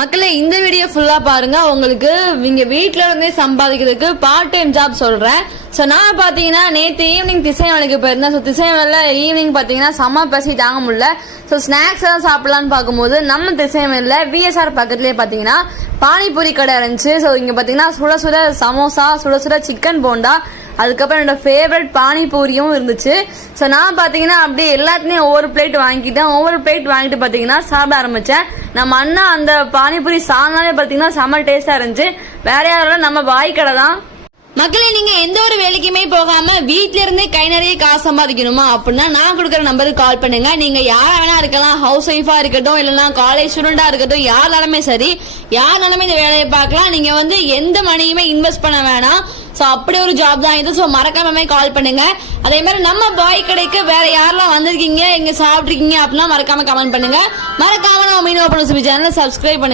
மக்களே இந்த வீடியோ ஃபுல்லா பாருங்க. உங்களுக்கு நீங்க வீட்ல இருந்தே சம்பாதிக்கிறதுக்கு பார்ட் டைம் ஜாப் சொல்றேன். சோ நான் பாத்தீங்கன்னா நேத்து ஈவினிங் திசை வேலைக்கு போயிருந்தேன். ஸோ திசை வேலை ஈவினிங் பாத்தீங்கன்னா செம்ம பசி தாங்க முடியல. ஸோ ஸ்நாக்ஸ் எல்லாம் சாப்பிடலான்னு பார்க்கும்போது நம்ம திசை வேலை VSR பக்கத்துலயே பாத்தீங்கன்னா பானிபூரி கடை இருந்துச்சு. ஸோ இங்க பாத்தீங்கன்னா சுட சுட சமோசா, சுட சுட சிக்கன் போண்டா, அதுக்கப்புறம் என்னோட ஃபேவரட் பானிபூரியும் இருந்துச்சு. ஸோ நான் பாத்தீங்கன்னா அப்படியே எல்லாத்துலயும் ஒவ்வொரு பிளேட் வாங்கிட்டேன். ஒவ்வொரு பிளேட் வாங்கிட்டு பாத்தீங்கன்னா சாப்பிட ஆரம்பிச்சேன். நம்ம அண்ணா அந்த பானிபூரி சாங்கனாலே பாத்தீங்கன்னா செம்ம டேஸ்டா இருந்துச்சு. வேற யாரும் நம்ம பாய் கடை தான். மக்களே, நீங்க எந்த ஒரு வேலைக்குமே போகாம வீட்ல இருந்தே கை நிறைய காசு சம்பாதிக்கணுமா அப்படின்னா நான் கொடுக்குற நம்பருக்கு கால் பண்ணுங்க. நீங்க யாரா வேணா இருக்கலாம், ஹவுஸ் ஒய்ஃபா இருக்கட்டும், இல்லைன்னா காலேஜ் ஸ்டூடெண்டா இருக்கட்டும், யாராலுமே சரி, யாருனாலுமே இந்த வேலையை பார்க்கலாம். நீங்க வந்து எந்த மணியுமே இன்வெஸ்ட் பண்ண வேணாம். சோ அப்படி ஒரு ஜாப் தான் இது. சோ மறக்காம கால் பண்ணுங்க. அதே மாதிரி நம்ம பாய் கடைக்கு வேற யாரெல்லாம் வந்திருக்கீங்க, எங்க சாப்பிட்டுருக்கீங்க அப்படின்னா மறக்காம கமெண்ட் பண்ணுங்க. மறக்காம நம்ம மீனவ சேனலை சப்ஸ்கிரைப் பண்ணுங்க.